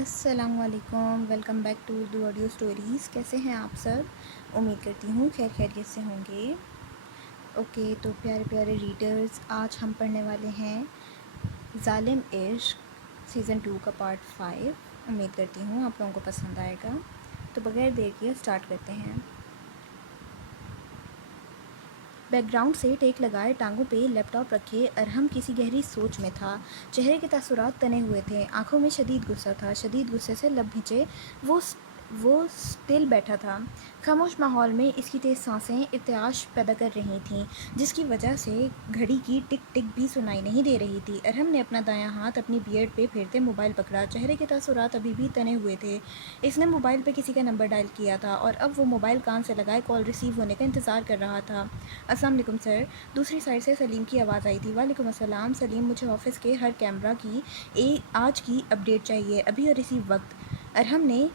السلام علیکم، welcome back to the audio stories. کیسے ہیں آپ سب؟ امید کرتی ہوں خیریت سے ہوں گے۔ اوکے، تو پیارے پیارے ریڈرز، آج ہم پڑھنے والے ہیں ظالم عشق سیزن 2 کا پارٹ 5۔ امید کرتی ہوں آپ لوگوں کو پسند آئے گا۔ تو بغیر دیر کیے اسٹارٹ کرتے ہیں۔ بیک گراؤنڈ سے ٹیک لگائے ٹانگوں پہ لیپ ٹاپ رکھے ارحم کسی گہری سوچ میں تھا۔ چہرے کے تاثرات تنے ہوئے تھے، آنکھوں میں شدید غصہ تھا، شدید غصے سے لب بھنچے وہ سٹل بیٹھا تھا۔ خاموش ماحول میں اس کی تیز سانسیں ارتعاش پیدا کر رہی تھیں، جس کی وجہ سے گھڑی کی ٹک ٹک بھی سنائی نہیں دے رہی تھی۔ ارحم نے اپنا دایاں ہاتھ اپنی بیئرڈ پہ پھیرتے موبائل پکڑا۔ چہرے کے تاثرات ابھی بھی تنے ہوئے تھے۔ اس نے موبائل پہ کسی کا نمبر ڈائل کیا تھا اور اب وہ موبائل کان سے لگائے کال ریسیو ہونے کا انتظار کر رہا تھا۔ السلام علیکم سر، دوسری سائڈ سے سلیم کی آواز آئی تھی۔ وعلیکم السلام سلیم، مجھے آفس کے ہر کیمرہ کی آج کی اپڈیٹ چاہیے، ابھی اور اسی وقت۔ ارحم نے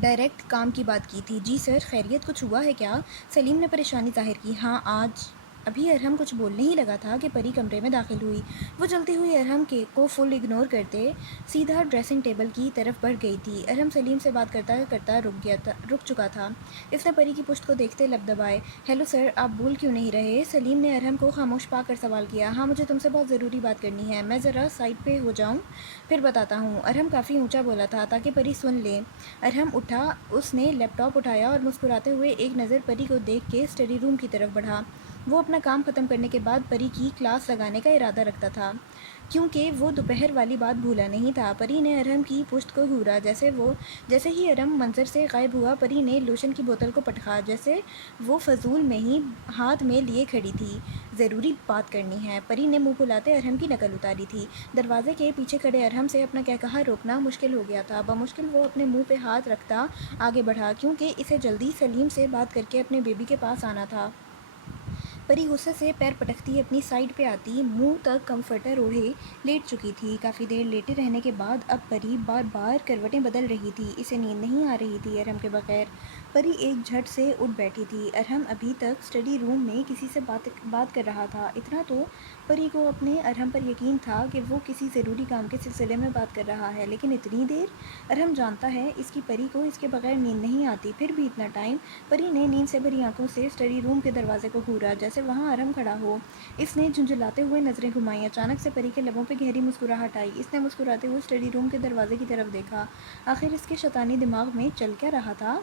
ڈائریکٹ کام کی بات کی تھی۔ جی سر، خیریت کچھ ہوا ہے کیا؟ سلیم نے پریشانی ظاہر کی۔ ہاں آج۔ ابھی ارحم کچھ بولنے ہی لگا تھا کہ پری کمرے میں داخل ہوئی۔ وہ چلتی ہوئی ارحم کو فل اگنور کرتے سیدھا ڈریسنگ ٹیبل کی طرف بڑھ گئی تھی۔ ارحم سلیم سے بات کرتا کرتا رک چکا تھا۔ اس نے پری کی پشت کو دیکھتے لب دبائے۔ ہیلو سر، آپ بول کیوں نہیں رہے؟ سلیم نے ارحم کو خاموش پا کر سوال کیا۔ ہاں، مجھے تم سے بہت ضروری بات کرنی ہے، میں ذرا سائڈ پہ ہو جاؤں پھر بتاتا ہوں۔ ارحم کافی اونچا بولا تھا تاکہ پری سن لے۔ ارحم اٹھا، اس نے لیپ ٹاپ اٹھایا اور مسکراتے ہوئے ایک نظر پری کو دیکھ کے اسٹڈی روم کی طرف بڑھا۔ وہ اپنا کام ختم کرنے کے بعد پری کی کلاس لگانے کا ارادہ رکھتا تھا، کیونکہ وہ دوپہر والی بات بھولا نہیں تھا۔ پری نے ارحم کی پشت کو گھورا۔ جیسے ہی ارحم منظر سے غائب ہوا، پری نے لوشن کی بوتل کو پٹکا، جیسے وہ فضول میں ہی ہاتھ میں لیے کھڑی تھی۔ ضروری بات کرنی ہے، پری نے منہ پھلاتے ارحم کی نقل اتاری تھی۔ دروازے کے پیچھے کھڑے ارحم سے اپنا کہا روکنا مشکل ہو گیا تھا۔ بمشکل وہ اپنے منہ پہ ہاتھ رکھتا آگے بڑھا، کیونکہ اسے جلدی سلیم سے بات کر کے اپنے بیبی کے پاس آنا تھا۔ پری غصے سے پیر پٹکتی اپنی سائڈ پہ آتی، منہ تک کمفرٹر اوڑھے لیٹ چکی تھی۔ کافی دیر لیٹے رہنے کے بعد اب پری بار بار کروٹیں بدل رہی تھی۔ اسے نیند نہیں آ رہی تھی ارحم کے بغیر۔ پری ایک جھٹ سے اٹھ بیٹھی تھی۔ ارحم ابھی تک اسٹڈی روم میں کسی سے بات کر رہا تھا۔ اتنا تو پری کو اپنے ارحم پر یقین تھا کہ وہ کسی ضروری کام کے سلسلے میں بات کر رہا ہے، لیکن اتنی دیر؟ ارحم جانتا ہے اس کی پری کو اس کے بغیر نیند نہیں آتی، پھر بھی اتنا ٹائم؟ پری نے نیند سے بھری آنکھوں سے اسٹڈی روم کے دروازے کو گھورا، جیسے وہاں ارحم کھڑا ہو۔ اس نے جھنجھلاتے ہوئے نظریں گھمائیں۔ اچانک سے پری کے لبوں پہ گہری مسکراہٹ آئی۔ اس نے مسکراتے ہوئے اسٹڈی روم کے دروازے کی طرف دیکھا۔ آخر اس کے شیطانی دماغ میں چل کیا رہا تھا؟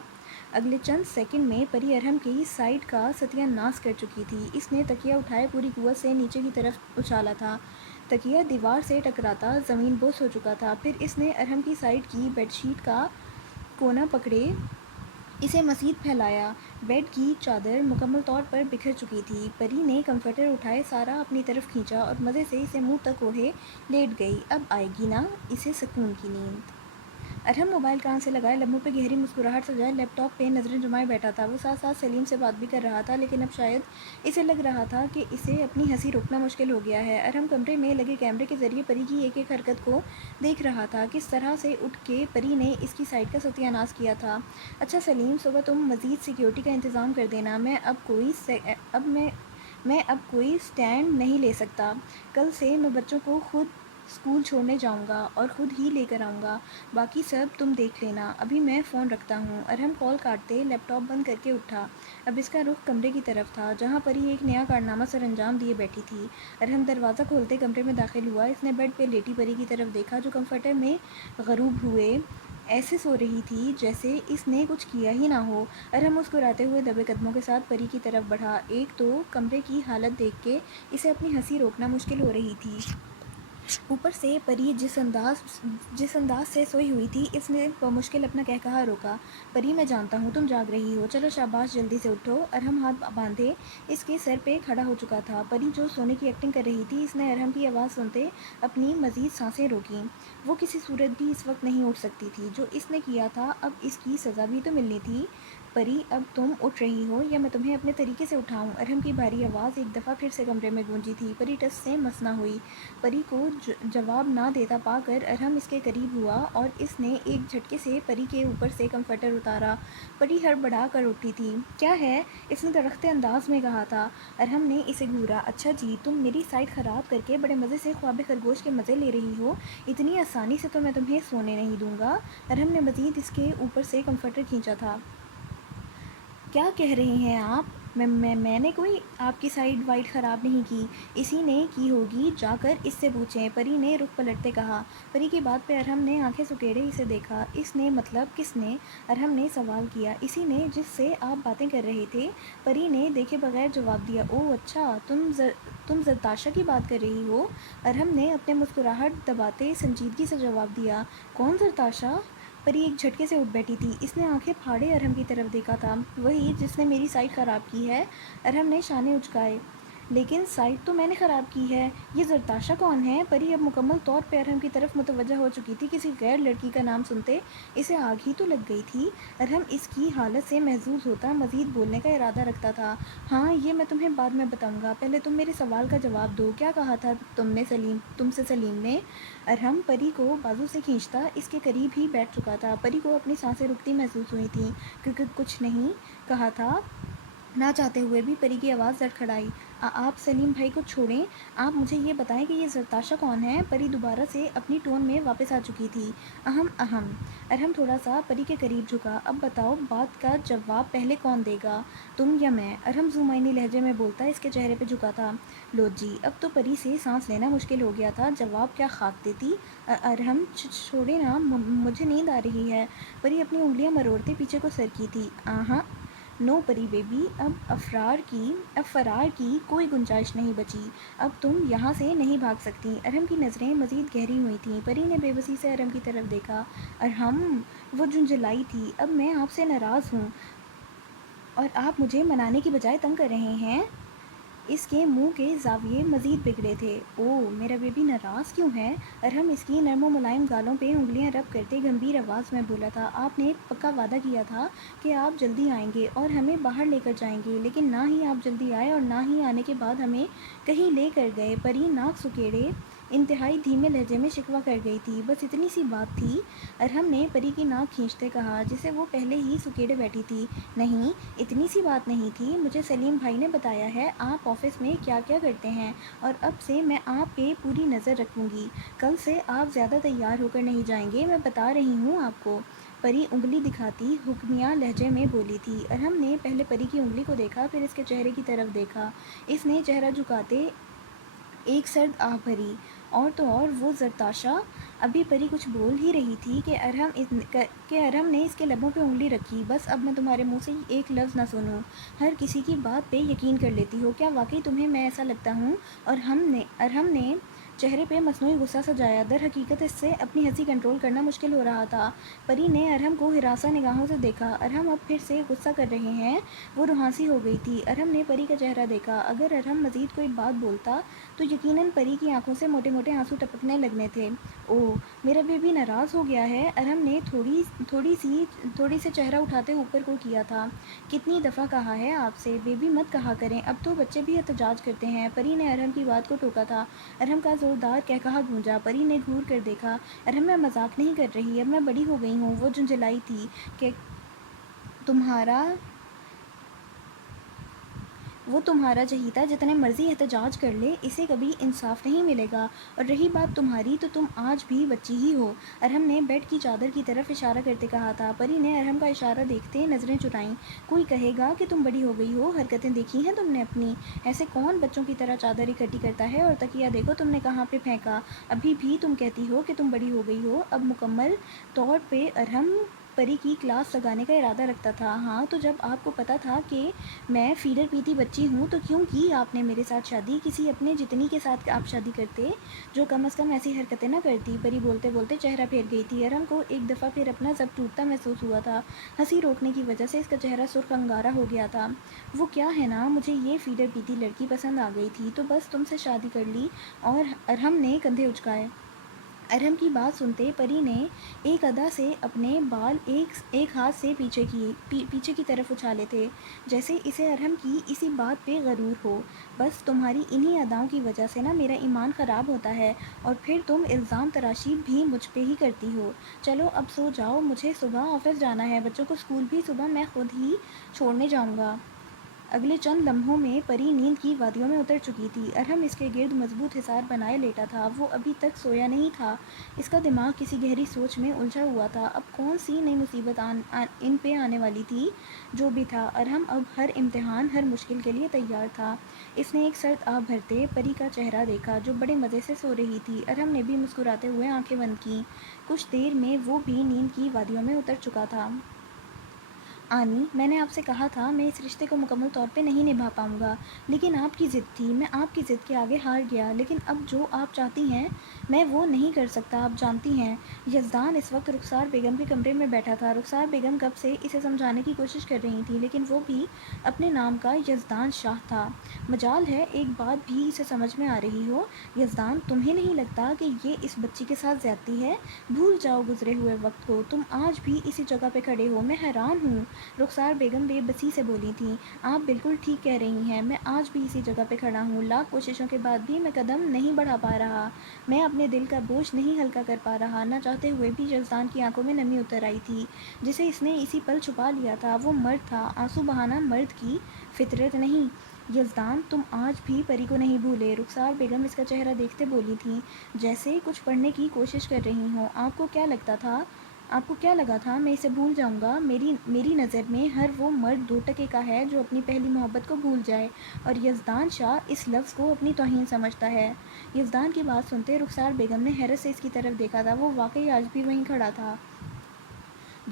اگلے چند سیکنڈ میں پری ارحم کی سائڈ کا ستیہ ناش کر چکی تھی۔ اس نے تکیہ اٹھائے پوری قوت سے نیچے کی طرف اچھالا تھا۔ تکیہ دیوار سے ٹکراتا زمین بوس ہو چکا تھا۔ پھر اس نے ارحم کی سائڈ کی بیڈ شیٹ کا کونا پکڑے اسے مزید پھیلایا۔ بیڈ کی چادر مکمل طور پر بکھر چکی تھی۔ پری نے کمفرٹر اٹھائے سارا اپنی طرف کھینچا اور مزے سے اسے منہ تک اوڑھے لیٹ گئی۔ اب آئے گی نا اسے سکون کی نیند؟ ارحم موبائل کان سے لگائے لبوں پہ گہری مسکراہٹ سجائے لیپ ٹاپ پہ نظریں جمائے بیٹھا تھا۔ وہ ساتھ ساتھ سلیم سے بات بھی کر رہا تھا، لیکن اب شاید اسے لگ رہا تھا کہ اسے اپنی ہنسی روکنا مشکل ہو گیا ہے۔ ارحم کمرے میں لگے کیمرے کے ذریعے پری کی ایک ایک حرکت کو دیکھ رہا تھا، کس طرح سے اٹھ کے پری نے اس کی سائڈ کا ستیہ ناش کیا تھا۔ اچھا سلیم، صبح تم مزید سیکیورٹی کا انتظام کر دینا، میں اب کوئی سٹینڈ نہیں لے سکتا۔ کل سے میں بچوں کو خود اسکول چھوڑنے جاؤں گا اور خود ہی لے کر آؤں گا، باقی سب تم دیکھ لینا۔ ابھی میں فون رکھتا ہوں۔ ارحم کال کاٹتے لیپ ٹاپ بند کر کے اٹھا۔ اب اس کا رخ کمرے کی طرف تھا، جہاں پری ایک نیا کارنامہ سر انجام دیے بیٹھی تھی۔ ارحم دروازہ کھولتے کمرے میں داخل ہوا۔ اس نے بیڈ پہ لیٹی پری کی طرف دیکھا، جو کمفرٹر میں غروب ہوئے ایسے سو رہی تھی جیسے اس نے کچھ کیا ہی نہ ہو۔ ارحم مسکراتے ہوئے دبے قدموں کے ساتھ پری کی طرف بڑھا۔ ایک تو کمرے کی حالت دیکھ کے اسے اپنی ہنسی روکنا مشکل ہو رہی تھی، اوپر سے پری جس انداز سے سوئی ہوئی تھی، اس نے بمشکل اپنا کہا روکا۔ پری، میں جانتا ہوں تم جاگ رہی ہو، چلو شاباش جلدی سے اٹھو۔ ارحم ہاتھ باندھے اس کے سر پہ کھڑا ہو چکا تھا۔ پری جو سونے کی ایکٹنگ کر رہی تھی، اس نے ارحم کی آواز سنتے اپنی مزید سانسیں روکیں۔ وہ کسی صورت بھی اس وقت نہیں اٹھ سکتی تھی۔ جو اس نے کیا تھا، اب اس کی سزا بھی تو ملنی تھی۔ پری اب تم اٹھ رہی ہو یا میں تمہیں اپنے طریقے سے اٹھاؤں؟ ارہم کی بھاری آواز ایک دفعہ پھر سے کمرے میں گونجی تھی۔ پری ٹس سے مسنا ہوئی۔ پری کو جواب نہ دیتا پا کر ارہم اس کے قریب ہوا اور اس نے ایک جھٹکے سے پری کے اوپر سے کمفرٹر اتارا۔ پری ہڑبڑا کر اٹھی تھی۔ کیا ہے؟ اس نے درختے انداز میں کہا تھا۔ ارہم نے اسے گھورا۔ اچھا جی، تم میری سائٹ خراب کر کے بڑے مزے سے خواب خرگوش کے مزے لے رہی ہو؟ اتنی آسانی سے تو میں تمہیں سونے نہیں دوں گا۔ ارہم نے مزید اس کے اوپر سے کمفرٹر کھینچا تھا۔ کیا کہہ رہے ہیں آپ؟ میں نے کوئی آپ کی سائٹ وائٹ خراب نہیں کی۔ اسی نے کی ہوگی، جا کر اس سے پوچھیں، پری نے رخ پلٹتے کہا۔ پری کی بات پہ ارہم نے آنکھیں سکیڑے اسے دیکھا۔ اس نے مطلب کس نے؟ ارہم نے سوال کیا۔ اسی نے جس سے آپ باتیں کر رہے تھے۔ پری نے دیکھے بغیر جواب دیا۔ اوہ اچھا، تم زرتاشا کی بات کر رہی ہو؟ ارہم نے اپنے مسکراہٹ دباتے سنجیدگی سے جواب دیا۔ کون زرتاشا؟ پری ایک جھٹکے سے اٹھ بیٹھی تھی۔ اس نے آنکھیں پھاڑے ارہم کی طرف دیکھا تھا۔ وہی جس نے میری سائٹ خراب کی ہے۔ ارہم نے شانے اچکائے۔ لیکن سائٹ تو میں نے خراب کی ہے۔ یہ زرتاشا کون ہے؟ پری اب مکمل طور پہ ارہم کی طرف متوجہ ہو چکی تھی۔ کسی غیر لڑکی کا نام سنتے اسے آگ ہی تو لگ گئی تھی۔ ارہم اس کی حالت سے محظوظ ہوتا مزید بولنے کا ارادہ رکھتا تھا۔ ہاں، یہ میں تمہیں بعد میں بتاؤں گا، پہلے تم میرے سوال کا جواب دو۔ کیا کہا تھا تم سے سلیم نے؟ ارہم پری کو بازو سے کھینچتا اس کے قریب ہی بیٹھ چکا تھا۔ پری کو اپنی سانسیں رکتی محسوس ہوئی تھیں، کیونکہ کچھ نہیں کہا تھا۔ نہ چاہتے ہوئے بھی پری کی آواز لڑکھڑائی۔ آپ سلیم بھائی کو چھوڑیں، آپ مجھے یہ بتائیں کہ یہ زرتاشا کون ہے؟ پری دوبارہ سے اپنی ٹون میں واپس آ چکی تھی۔ ارہم تھوڑا سا پری کے قریب جھکا۔ اب بتاؤ، بات کا جواب پہلے کون دے گا، تم یا میں؟ ارہم زمائنی لہجے میں بولتا اس کے چہرے پہ جھکا تھا۔ لو جی، اب تو پری سے سانس لینا مشکل ہو گیا تھا۔ جواب کیا خاک دیتی؟ ارہم چھوڑے نا، مجھے نیند آ رہی ہے۔ پری اپنی انگلیاں مروڑتے پیچھے کو سرکی تھی۔ نو پری بیبی، اب فرار کی کوئی گنجائش نہیں بچی۔ اب تم یہاں سے نہیں بھاگ سکتی۔ ارہم کی نظریں مزید گہری ہوئی تھیں۔ پری نے بے بسی سے ارہم کی طرف دیکھا۔ ارہم، وہ جھنجھلائی تھی، اب میں آپ سے ناراض ہوں اور آپ مجھے منانے کی بجائے تنگ کر رہے ہیں۔ اس کے منہ کے زاویے مزید بگڑے تھے۔ اوہ، میرا بیبی ناراض کیوں ہے؟ ارہم اس کی نرم و ملائم گالوں پہ انگلیاں رب کرتے گمبھیر آواز میں بولا تھا۔ آپ نے پکا وعدہ کیا تھا کہ آپ جلدی آئیں گے اور ہمیں باہر لے کر جائیں گے، لیکن نہ ہی آپ جلدی آئے اور نہ ہی آنے کے بعد ہمیں کہیں لے کر گئے۔ پری ناک سکیڑے انتہائی دھیمے لہجے میں شکوہ کر گئی تھی۔ بس اتنی سی بات تھی؟ ارہم نے پری کی ناک کھینچتے کہا، جسے وہ پہلے ہی سکیڑے بیٹھی تھی۔ نہیں، اتنی سی بات نہیں تھی۔ مجھے سلیم بھائی نے بتایا ہے آپ آفس میں کیا کیا کرتے ہیں، اور اب سے میں آپ پہ پوری نظر رکھوں گی۔ کل سے آپ زیادہ تیار ہو کر نہیں جائیں گے، میں بتا رہی ہوں آپ کو۔ پری انگلی دکھاتی حکمیہ لہجے میں بولی تھی۔ ارہم نے پہلے پری کی انگلی کو دیکھا، پھر اس کے چہرے کی طرف دیکھا۔ اس نے چہرہ جھکاتے ایک سرد آہ بھری۔ اور تو اور وہ زرتاشا؟ ابھی پری کچھ بول ہی رہی تھی کہ ارہم نے اس کے لبوں پہ انگلی رکھی۔ بس اب میں تمہارے منہ سے ایک لفظ نہ سنوں۔ ہر کسی کی بات پہ یقین کر لیتی ہو۔ کیا واقعی تمہیں میں ایسا لگتا ہوں؟ اور ارہم نے چہرے پہ مصنوعی غصہ سجایا۔ در حقیقت اس سے اپنی ہنسی کنٹرول کرنا مشکل ہو رہا تھا۔ پری نے ارہم کو ہراسہ نگاہوں سے دیکھا۔ ارہم اب پھر سے غصہ کر رہے ہیں؟ وہ روحانسی ہو گئی تھی۔ ارہم نے پری کا چہرہ دیکھا۔ اگر ارہم مزید کوئی بات بولتا تو یقیناً پری کی آنکھوں سے موٹے موٹے آنسو ٹپکنے لگنے تھے۔ اوہ، میرا بیبی ناراض ہو گیا ہے؟ ارہم نے تھوڑی سے چہرہ اٹھاتے اوپر کو کیا تھا۔ کتنی دفعہ کہا ہے آپ سے، بیبی مت کہا کریں، اب تو بچے بھی احتجاج کرتے ہیں۔ پری نے ارہم کی بات کو ٹوکا تھا۔ ارہم کا زوردار قہقہا گونجا۔ پری نے گھور کر دیکھا۔ ارہم، میں مذاق نہیں کر رہی، اب میں بڑی ہو گئی ہوں۔ وہ جھنجھلائی تھی کہ وہ تمہارا چہیتا جتنے مرضی احتجاج کر لے، اسے کبھی انصاف نہیں ملے گا۔ اور رہی بات تمہاری، تو تم آج بھی بچی ہی ہو۔ ارہم نے بیڈ کی چادر کی طرف اشارہ کرتے کہا تھا۔ پری نے ارہم کا اشارہ دیکھتے نظریں چرائیں۔ کوئی کہے گا کہ تم بڑی ہو گئی ہو، حرکتیں دیکھی ہیں تم نے اپنی؟ ایسے کون بچوں کی طرح چادر اکٹھی کرتا ہے؟ اور تکیہ دیکھو تم نے کہاں پہ پھینکا۔ ابھی بھی تم کہتی ہو کہ تم بڑی ہو گئی ہو۔ اب مکمل طور پہ ارہم پری کی کلاس لگانے کا ارادہ رکھتا تھا۔ ہاں، تو جب آپ کو پتا تھا کہ میں فیڈر پیتی بچی ہوں تو کیوں کی آپ نے میرے ساتھ شادی؟ کسی اپنے جتنی کے ساتھ آپ شادی کرتے جو کم از کم ایسی حرکتیں نہ کرتی۔ پری بولتے بولتے چہرہ پھیر گئی تھی۔ ارہم کو ایک دفعہ پھر اپنا ضبط ٹوٹتا محسوس ہوا تھا۔ ہنسی روکنے کی وجہ سے اس کا چہرہ سرخ انگارہ ہو گیا تھا۔ وہ کیا ہے نا، مجھے یہ فیڈر پیتی لڑکی پسند آ گئی تھی تو بس تم سے شادی کر لی۔ اور ارہم نے کندھے اچکائے۔ ارحم کی بات سنتے پری نے ایک ادا سے اپنے بال ایک ہاتھ سے پیچھے کی طرف اچھالے تھے، جیسے اسے ارحم کی اسی بات پہ غرور ہو۔ بس تمہاری انہی اداؤں کی وجہ سے نا میرا ایمان خراب ہوتا ہے، اور پھر تم الزام تراشی بھی مجھ پہ ہی کرتی ہو۔ چلو اب سو جاؤ، مجھے صبح آفس جانا ہے، بچوں کو اسکول بھی صبح میں خود ہی چھوڑنے جاؤں گا۔ اگلے چند لمحوں میں پری نیند کی وادیوں میں اتر چکی تھی۔ ارحم اس کے گرد مضبوط حصار بنائے لیٹا تھا، وہ ابھی تک سویا نہیں تھا، اس کا دماغ کسی گہری سوچ میں الجھا ہوا تھا۔ اب کون سی نئی مصیبت ان پہ آنے والی تھی؟ جو بھی تھا، ارحم اب ہر امتحان، ہر مشکل کے لیے تیار تھا۔ اس نے ایک سرد آہ بھرتے پری کا چہرہ دیکھا جو بڑے مزے سے سو رہی تھی۔ ارحم نے بھی مسکراتے ہوئے آنکھیں بند کیں۔ کچھ دیر میں وہ بھی نیند کی وادیوں میں اتر چکا تھا۔ آنی، میں نے آپ سے کہا تھا میں اس رشتے کو مکمل طور پہ نہیں نبھا پاؤں گا، لیکن آپ کی ضد تھی، میں آپ کی ضد کے آگے ہار گیا، لیکن اب جو آپ چاہتی ہیں میں وہ نہیں کر سکتا، آپ جانتی ہیں۔ یزدان اس وقت رخسار بیگم کے کمرے میں بیٹھا تھا۔ رخسار بیگم کب سے اسے سمجھانے کی کوشش کر رہی تھی، لیکن وہ بھی اپنے نام کا یزدان شاہ تھا۔ مجال ہے ایک بات بھی اسے سمجھ میں آ رہی ہو۔ یزدان، تمہیں نہیں لگتا کہ یہ اس بچی کے ساتھ زیادتی ہے؟ بھول جاؤ گزرے ہوئے وقت کو، تم آج بھی اسی جگہ پہ کھڑے ہو، میں حیران ہوں۔ رخسار بیگم بے بسی سے بولی تھیں۔ آپ بالکل ٹھیک کہہ رہی ہیں، میں آج بھی اسی جگہ پہ کھڑا ہوں، لاکھ کوششوں کے بعد بھی میں قدم نہیں بڑھا پا رہا، میں اپنے دل کا بوجھ نہیں ہلکا کر پا رہا۔ نہ چاہتے ہوئے بھی یزدان کی آنکھوں میں نمی اتر آئی تھی جسے اس نے اسی پل چھپا لیا تھا۔ وہ مرد تھا، آنسو بہانا مرد کی فطرت نہیں۔ یزدان، تم آج بھی پری کو نہیں بھولے؟ رخسار بیگم اس کا چہرہ دیکھتے بولی تھیں، جیسے کچھ پڑھنے کی کوشش کر رہی ہوں۔ آپ کو کیا لگا تھا میں اسے بھول جاؤں گا؟ میری نظر میں ہر وہ مرد 2 ٹکے کا ہے جو اپنی پہلی محبت کو بھول جائے، اور یزدان شاہ اس لفظ کو اپنی توہین سمجھتا ہے۔ یزدان کی بات سنتے رخسار بیگم نے حیرت سے اس کی طرف دیکھا تھا۔ وہ واقعی آج بھی وہیں کھڑا تھا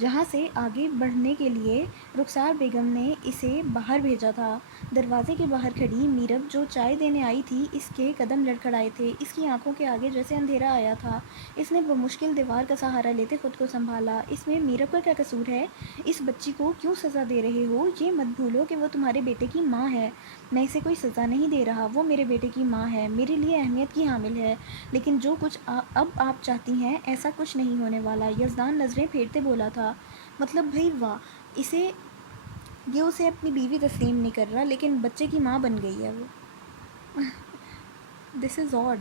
جہاں سے آگے بڑھنے کے لیے رخسار بیگم نے اسے باہر بھیجا تھا۔ دروازے کے باہر کھڑی میرب جو چائے دینے آئی تھی، اس کے قدم لڑکھڑائے تھے، اس کی آنکھوں کے آگے جیسے اندھیرا آیا تھا۔ اس نے بمشکل دیوار کا سہارا لیتے خود کو سنبھالا۔ اس میں میرب کا کیا قصور ہے؟ اس بچی کو کیوں سزا دے رہے ہو؟ یہ مت بھولو کہ وہ تمہارے بیٹے کی ماں ہے۔ میں اسے کوئی سزا نہیں دے رہا، وہ میرے بیٹے کی ماں ہے، میرے لیے اہمیت کی حامل ہے، لیکن جو کچھ اب آپ چاہتی ہیں ایسا کچھ نہیں ہونے والا۔ یزدان نظریں پھیرتے بولا تھا، مطلب بھئی واہ، یہ اسے اپنی بیوی تسلیم نہیں کر رہا، لیکن بچے کی ماں بن گئی ہے وہ۔ دس از آڈ۔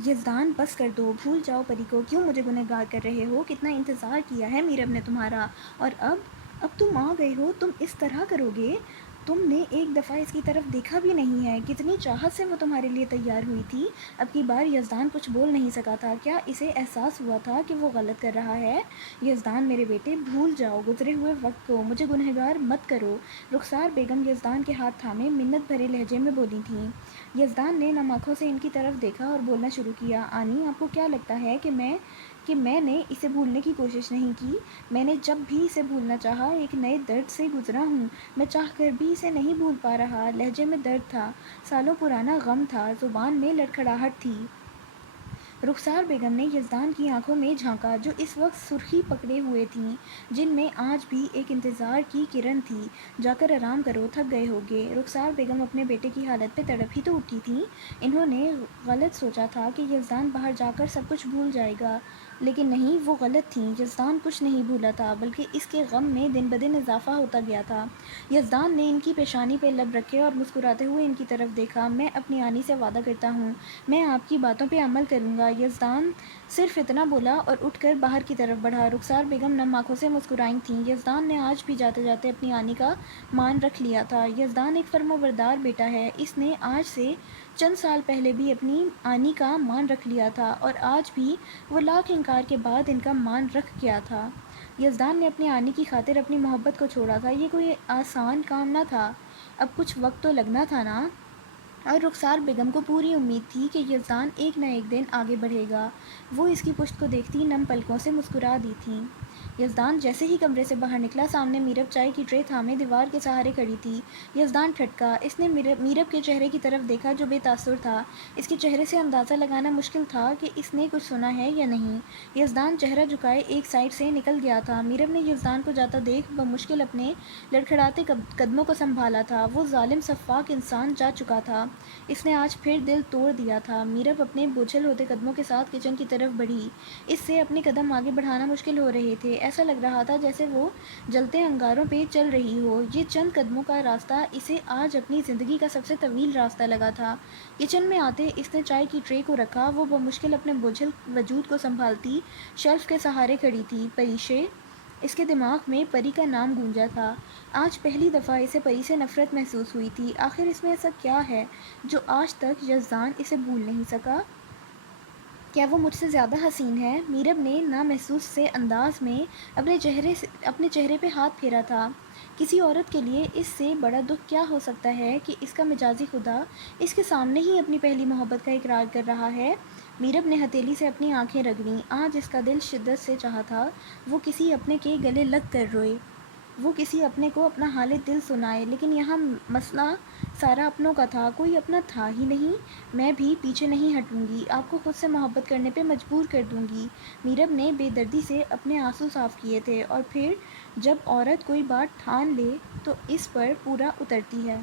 یزدان، بس کر دو، بھول جاؤ پری کو، کیوں مجھے گنہگار کر رہے ہو؟ کتنا انتظار کیا ہے میرب نے تمہارا، اور اب تم آ گئے ہو، تم اس طرح کرو گے؟ تم نے ایک دفعہ اس کی طرف دیکھا بھی نہیں ہے، کتنی چاہت سے وہ تمہارے لیے تیار ہوئی تھی۔ اب کی بار یزدان کچھ بول نہیں سکا تھا۔ کیا اسے احساس ہوا تھا کہ وہ غلط کر رہا ہے؟ یزدان میرے بیٹے، بھول جاؤ گزرے ہوئے وقت کو، مجھے گنہگار مت کرو۔ رخسار بیگم یزدان کے ہاتھ تھامے منت بھرے لہجے میں بولی تھیں۔ یزدان نے نم آنکھوں سے ان کی طرف دیکھا اور بولنا شروع کیا۔ آنی، آپ کو کیا لگتا ہے کہ میں نے اسے بھولنے کی کوشش نہیں کی؟ میں نے جب بھی اسے بھولنا چاہا ایک نئے درد سے گزرا ہوں، میں چاہ کر بھی اسے نہیں بھول پا رہا۔ لہجے میں درد تھا، سالوں پرانا غم تھا، زبان میں لڑکھڑاہٹ تھی۔ رخسار بیگم نے یزدان کی آنکھوں میں جھانکا جو اس وقت سرخی پکڑے ہوئے تھیں، جن میں آج بھی ایک انتظار کی کرن تھی۔ جا کر آرام کرو، تھک گئے ہوگے۔ رخسار بیگم اپنے بیٹے کی حالت پہ تڑپ ہی تو اٹھی تھیں۔ انہوں نے غلط سوچا تھا کہ یزدان باہر جا کر سب کچھ بھول جائے گا، لیکن نہیں، وہ غلط تھیں۔ یزدان کچھ نہیں بھولا تھا، بلکہ اس کے غم میں دن بدن اضافہ ہوتا گیا تھا۔ یزدان نے ان کی پیشانی پہ لب رکھے اور مسکراتے ہوئے ان کی طرف دیکھا۔ میں اپنی آنی سے وعدہ کرتا ہوں، میں آپ کی باتوں پہ عمل کروں گا۔ یزدان صرف اتنا بولا اور اٹھ کر باہر کی طرف بڑھا۔ رخسار بیگم نم آنکھوں سے مسکرائی تھیں۔ یزدان نے آج بھی جاتے جاتے اپنی آنی کا مان رکھ لیا تھا۔ یزدان ایک فرمانبردار بیٹا ہے، اس نے آج سے چند سال پہلے بھی اپنی آنی کا مان رکھ لیا تھا، اور آج بھی وہ لاکھ انکار کے بعد ان کا مان رکھ گیا تھا۔ یزدان نے اپنی آنی کی خاطر اپنی محبت کو چھوڑا تھا، یہ کوئی آسان کام نہ تھا، اب کچھ وقت تو لگنا تھا نا۔ اور رخسار بیگم کو پوری امید تھی کہ یزدان ایک نہ ایک دن آگے بڑھے گا۔ وہ اس کی پشت کو دیکھتی نم پلکوں سے مسکرا دی تھیں۔ یزدان جیسے ہی کمرے سے باہر نکلا، سامنے میرب چائے کی ٹرے تھامے دیوار کے سہارے کھڑی تھی۔ یزدان ٹھٹکا، اس نے میرب کے چہرے کی طرف دیکھا جو بے تاثر تھا۔ اس کے چہرے سے اندازہ لگانا مشکل تھا کہ اس نے کچھ سنا ہے یا نہیں۔ یزدان چہرہ جھکائے ایک سائڈ سے نکل گیا تھا۔ میرب نے یزدان کو جاتا دیکھ بمشکل اپنے لڑکھڑاتے قدموں کو سنبھالا تھا۔ وہ ظالم سفاک انسان جا چکا تھا، اس نے آج پھر دل توڑ دیا تھا۔ میرب اپنے بوجھل ہوتے قدموں کے ساتھ کچن کی طرف بڑھی۔ اس سے اپنے قدم آگے بڑھانا مشکل ہو رہے تھے۔ ایسا لگ رہا تھا جیسے وہ جلتے انگاروں پہ چل رہی ہو۔ یہ چند قدموں کا راستہ اسے آج اپنی زندگی کا سب سے طویل راستہ لگا تھا۔ کچن میں آتے اس نے چائے کی ٹرے کو رکھا۔ وہ بمشکل اپنے بوجھل وجود کو سنبھالتی شیلف کے سہارے کھڑی تھی۔ پریشے، اس کے دماغ میں پری کا نام گونجا تھا۔ آج پہلی دفعہ اسے پری سے نفرت محسوس ہوئی تھی۔ آخر اس میں ایسا کیا ہے جو آج تک یزدان اسے بھول نہیں سکا؟ کیا وہ مجھ سے زیادہ حسین ہے؟ میرب نے نامحسوس سے انداز میں اپنے چہرے پہ ہاتھ پھیرا تھا۔ کسی عورت کے لیے اس سے بڑا دکھ کیا ہو سکتا ہے کہ اس کا مجازی خدا اس کے سامنے ہی اپنی پہلی محبت کا اقرار کر رہا ہے۔ میرب نے ہتھیلی سے اپنی آنکھیں رگڑیں۔ آج اس کا دل شدت سے چاہا تھا وہ کسی اپنے کے گلے لگ کر روئے، وہ کسی اپنے کو اپنا حال دل سنائے، لیکن یہاں مسئلہ سارا اپنوں کا تھا، کوئی اپنا تھا ہی نہیں۔ میں بھی پیچھے نہیں ہٹوں گی، آپ کو خود سے محبت کرنے پہ مجبور کر دوں گی۔ میرب نے بے دردی سے اپنے آنسو صاف کیے تھے، اور پھر جب عورت کوئی بات ٹھان لے تو اس پر پورا اترتی ہے۔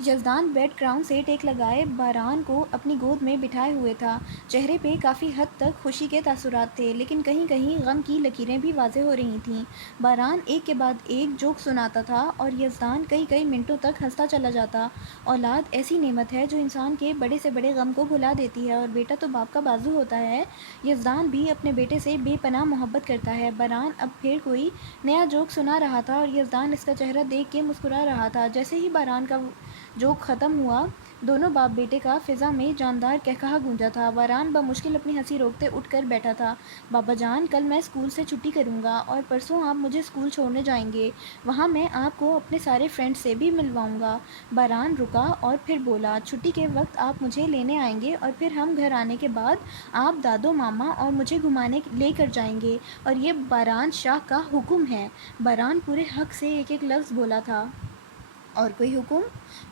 یزدان بیک گراؤنڈ سے ٹیک لگائے باران کو اپنی گود میں بٹھائے ہوئے تھا۔ چہرے پہ کافی حد تک خوشی کے تاثرات تھے، لیکن کہیں کہیں غم کی لکیریں بھی واضح ہو رہی تھیں۔ باران ایک کے بعد ایک جوک سناتا تھا اور یزدان کئی کئی منٹوں تک ہنستا چلا جاتا۔ اولاد ایسی نعمت ہے جو انسان کے بڑے سے بڑے غم کو بھلا دیتی ہے، اور بیٹا تو باپ کا بازو ہوتا ہے۔ یزدان بھی اپنے بیٹے سے بے پناہ محبت کرتا ہے۔ باران اب پھر کوئی نیا جوک سنا رہا تھا اور یزدان اس کا چہرہ دیکھ کے مسکرا رہا تھا۔ جیسے ہی باران کا جوک ختم ہوا، دونوں باپ بیٹے کا فضا میں جاندار قہقہا گونجا تھا۔ باران بمشکل اپنی ہنسی روکتے اٹھ کر بیٹھا تھا۔ بابا جان، کل میں اسکول سے چھٹی کروں گا اور پرسوں آپ مجھے اسکول چھوڑنے جائیں گے، وہاں میں آپ کو اپنے سارے فرینڈ سے بھی ملواؤں گا۔ باران رکا اور پھر بولا، چھٹی کے وقت آپ مجھے لینے آئیں گے اور پھر ہم گھر آنے کے بعد آپ دادو، ماما اور مجھے گھمانے لے کر جائیں گے، اور یہ باران شاہ کا حکم ہے۔ باران پورے حق سے ایک ایک لفظ بولا تھا۔ اور کوئی حکم؟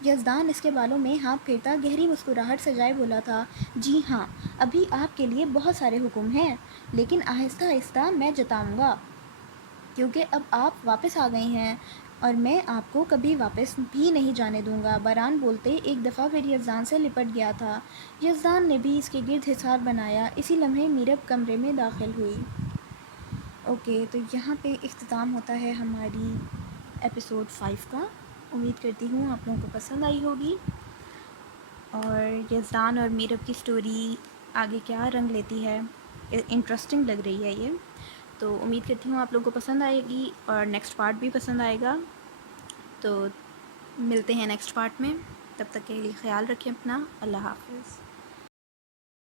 یزدان اس کے بالوں میں ہاتھ پھیرتا گہری مسکراہٹ سجائے بولا تھا، جی ہاں، ابھی آپ کے لیے بہت سارے حکم ہیں، لیکن آہستہ آہستہ میں جتاؤں گا، کیونکہ اب آپ واپس آ گئے ہیں اور میں آپ کو کبھی واپس بھی نہیں جانے دوں گا۔ باران بولتے ایک دفعہ پھر یزدان سے لپٹ گیا تھا۔ یزدان نے بھی اس کے گرد حصار بنایا۔ اسی لمحے میرب کمرے میں داخل ہوئی۔ اوکے، تو یہاں پہ اختتام ہوتا ہے ہماری ایپیسوڈ 5 کا۔ امید کرتی ہوں آپ لوگوں کو پسند آئی ہوگی، اور یزدان اور میرب کی سٹوری آگے کیا رنگ لیتی ہے، انٹرسٹنگ لگ رہی ہے یہ، تو امید کرتی ہوں آپ لوگوں کو پسند آئے گی اور نیکسٹ پارٹ بھی پسند آئے گا۔ تو ملتے ہیں نیکسٹ پارٹ میں، تب تک کے لیے خیال رکھیں اپنا۔ اللہ حافظ۔